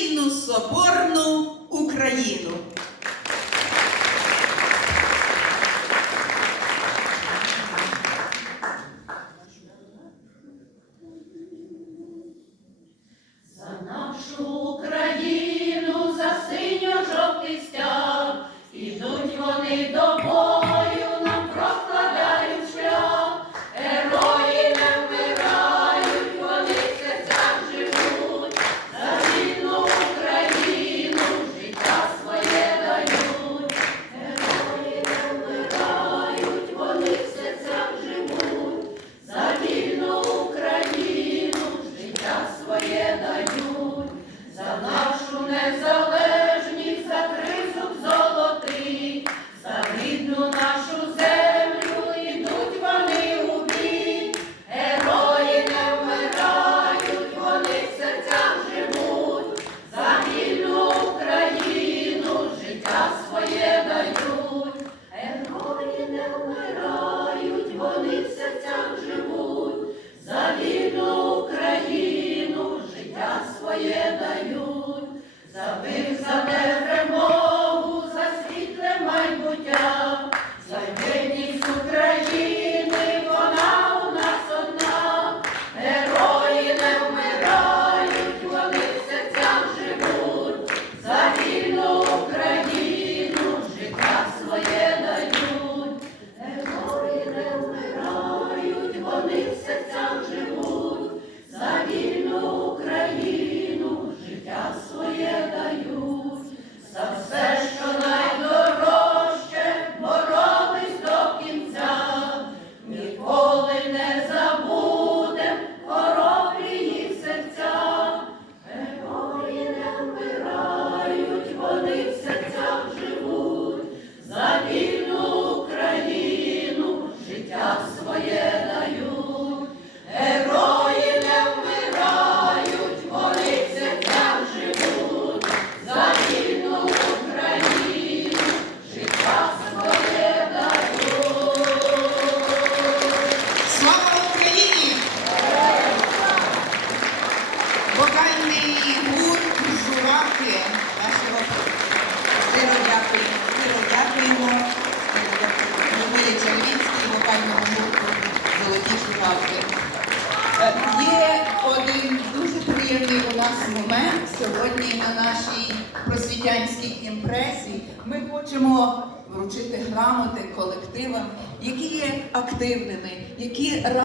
вільну соборну Україну. вокальний гурт журавки нашого дякуємо, щиро дякуємо. Любові Червінській вокального гурту Золоті журавки. Е, є один дуже приємний у нас момент сьогодні на нашій просвітянській імпресії. Ми хочемо вручити грамоти колективам, які є активними, які